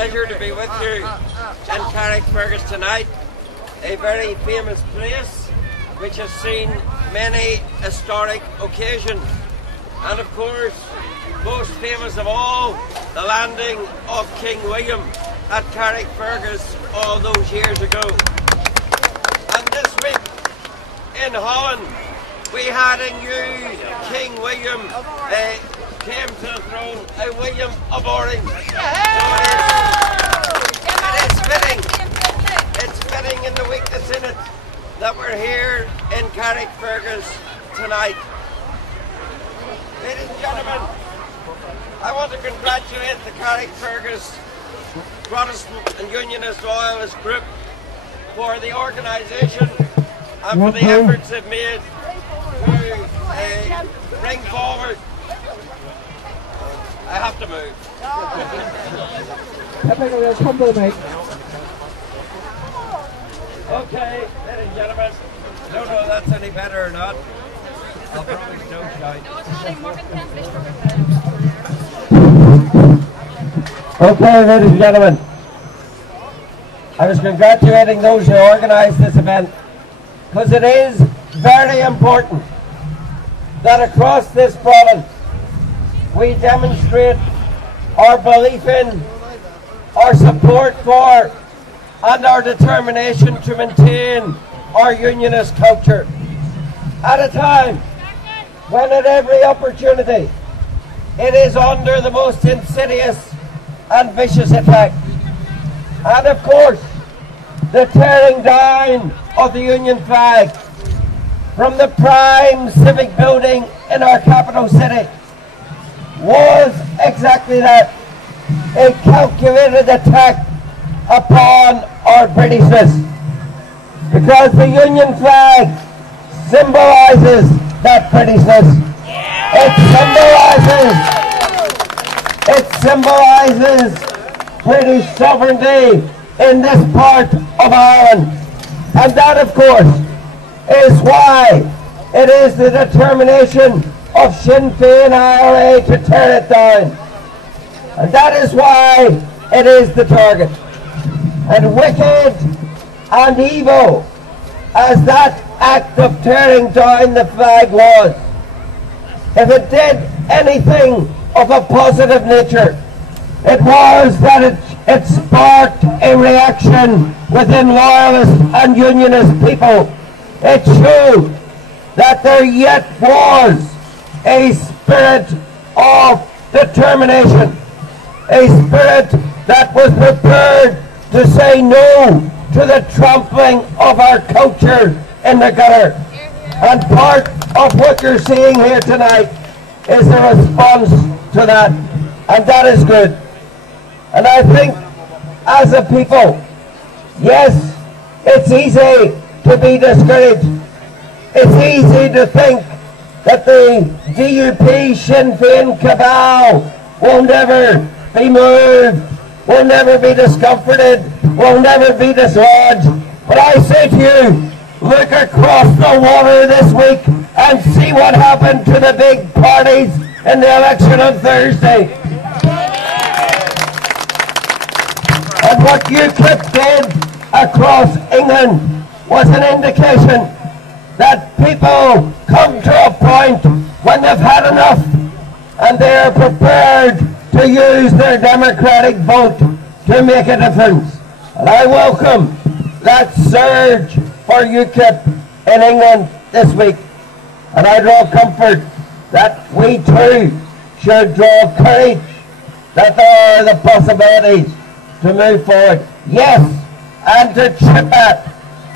pleasure to be with you in Carrickfergus tonight, a very famous place which has seen many historic occasions, and of course, most famous of all, the landing of King William at Carrickfergus all those years ago. And this week in Holland, we had a new King William came to the throne, a William of Orange. It's fitting in the week that's in it that we're here in Carrickfergus tonight. Ladies and gentlemen, I want to congratulate the Carrickfergus Protestant and Unionist Loyalist group for the organisation and for the efforts they've made to bring forward. I have to move. Okay, ladies and gentlemen, I don't know if that's any better or not. I'll probably don't shout. Okay, ladies and gentlemen, I was congratulating those who organised this event, because it is very important that across this province we demonstrate our belief in, our support for, and our determination to maintain our unionist culture at a time when at every opportunity it is under the most insidious and vicious attack. And of course, the tearing down of the Union flag from the prime civic building in our capital city was exactly that, a calculated attack upon our Britishness, because the Union flag symbolises that Britishness. It symbolises British sovereignty in this part of Ireland, and that of course is why it is the determination of Sinn Féin IRA to tear it down, and that is why it is the target. And wicked and evil as that act of tearing down the flag was, if it did anything of a positive nature, it was that it sparked a reaction within loyalist and unionist people. It showed that there yet was a spirit of determination, a spirit that was prepared to say no to the trampling of our culture in the gutter. And part of what you're seeing here tonight is a response to that, and that is good. And I think as a people, yes, it's easy to be discouraged. It's easy to think that the DUP Sinn Féin cabal will never be moved, will never be discomforted, will never be dislodged. But I say to you, look across the water this week and see what happened to the big parties in the election on Thursday. And what UKIP did across England was an indication that people come to a point when they've had enough and they are prepared to use their democratic vote to make a difference. And I welcome that surge for UKIP in England this week. And I draw comfort that we too should draw courage, that there are the possibilities to move forward. Yes, and to chip at,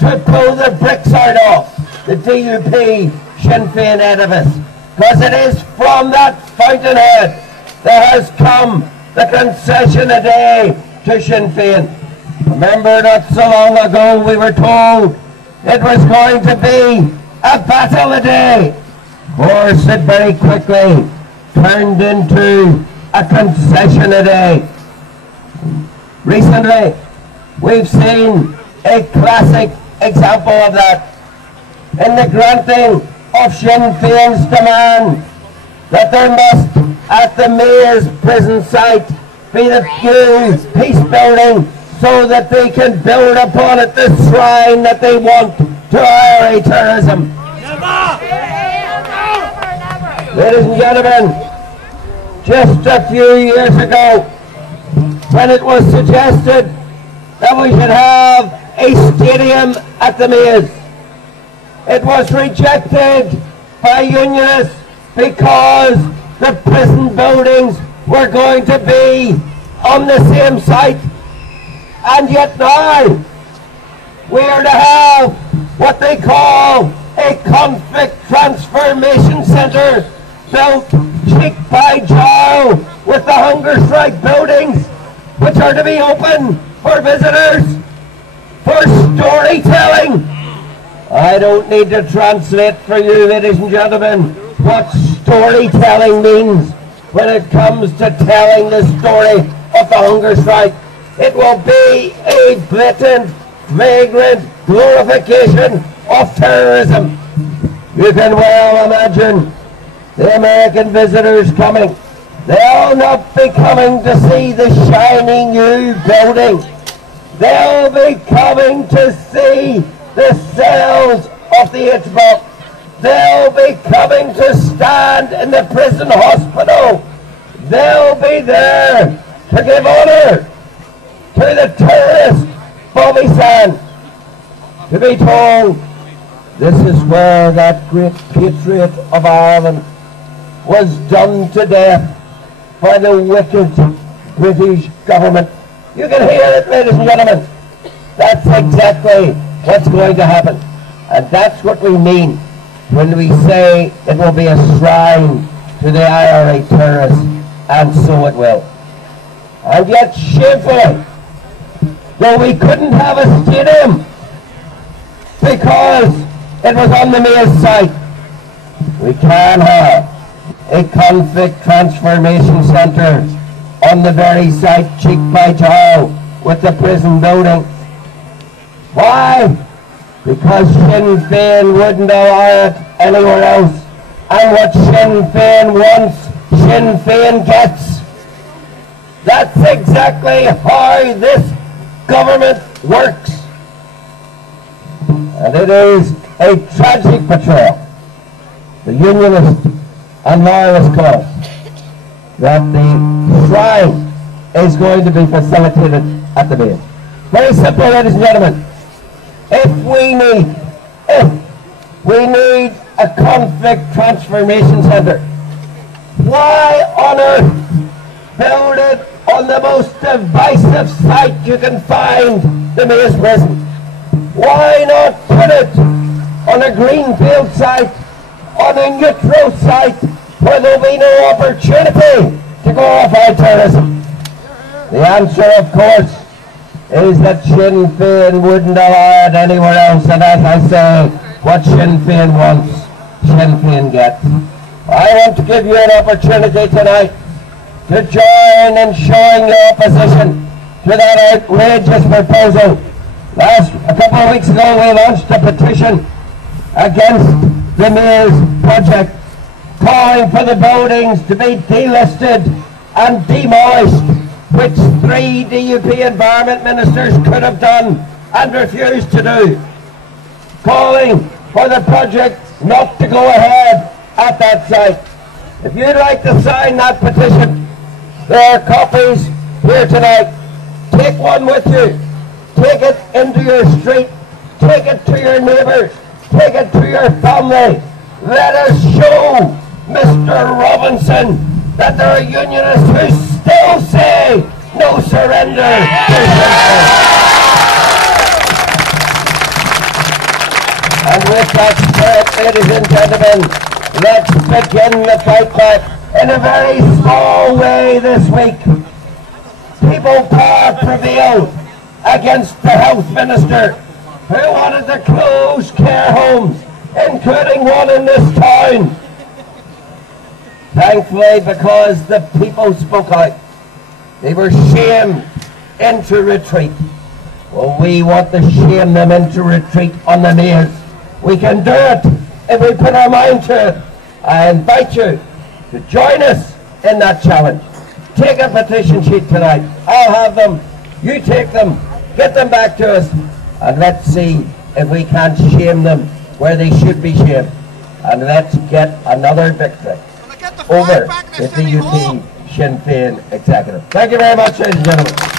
to pull the bricks out of the DUP Sinn Féin edifice, because it is from that fountainhead that has come the concession a day to Sinn Féin. Remember, not so long ago we were told it was going to be a battle a day. Of course, it very quickly turned into a concession a day. Recently, we've seen a classic example of that in the granting of Sinn Féin's demand that there must, at the Mayor's prison site, be the new peace building so that they can build upon it the shrine that they want to IRA terrorism. Ladies and gentlemen, just a few years ago, when it was suggested that we should have a stadium at the Maze, it was rejected by unionists because the prison buildings were going to be on the same site. And yet now we are to have what they call a conflict transformation centre built cheek by jowl with the hunger strike buildings, which are to be open for visitors, for storytelling. I don't need to translate for you, ladies and gentlemen, what storytelling means when it comes to telling the story of the hunger strike. It will be a blatant, flagrant glorification of terrorism. You can well imagine the American visitors coming. They'll not be coming to see the shiny new building. They'll be coming to see the cells of the H-Block. They'll be coming to stand in the prison hospital. They'll be there to give honour to the terrorist Bobby Sands, to be told this is where that great patriot of Ireland was done to death by the wicked British government. You can hear it, ladies and gentlemen. That's exactly what's going to happen. And that's what we mean when we say it will be a shrine to the IRA terrorists, and so it will. And yet, shamefully, though we couldn't have a stadium because it was on the Maze site, we can have a conflict transformation centre on the very site, cheek by jowl with the prison building. Why? Because Sinn Féin wouldn't allow it anywhere else. And what Sinn Féin wants, Sinn Féin gets. That's exactly how this government works. And it is a tragic betrayal, the unionist and loyalist cause, that the shrine is going to be facilitated at the Maze. Very simple, ladies and gentlemen. If we need a conflict transformation centre, why on earth build it on the most divisive site you can find, the Maze prison? Why not put it on a greenfield site, on a neutral site, where there will be no opportunity to go off our terrorism? The answer, of course, is that Sinn Féin wouldn't allow it anywhere else, and as I say, what Sinn Féin wants, Sinn Féin gets. I want to give you an opportunity tonight to join in showing your opposition to that outrageous proposal. A couple of weeks ago we launched a petition against the Maze project, calling for the buildings to be delisted and demolished, which 3 DUP environment ministers could have done and refused to do, calling for the project not to go ahead at that site. If you'd like to sign that petition, there are copies here tonight. Take one with you. Take it into your street. Take it to your neighbours. Take it to your family. Let us show Mr. Robinson that there are unionists who still say no surrender. And with that spirit, ladies and gentlemen, let's begin the fight back in a very small way this week. People power prevailed against the health minister, who wanted to close care homes, including one in this town. Thankfully, because the people spoke out, they were shamed into retreat. Well, we want to shame them into retreat on the Maze. We can do it if we put our mind to it. I invite you to join us in that challenge. take a petition sheet tonight. I'll have them. You take them. Get them back to us. And let's see if we can't shame them where they should be shamed. And let's get another victory over the DUP Sinn Féin executive. Thank you very much, ladies and gentlemen.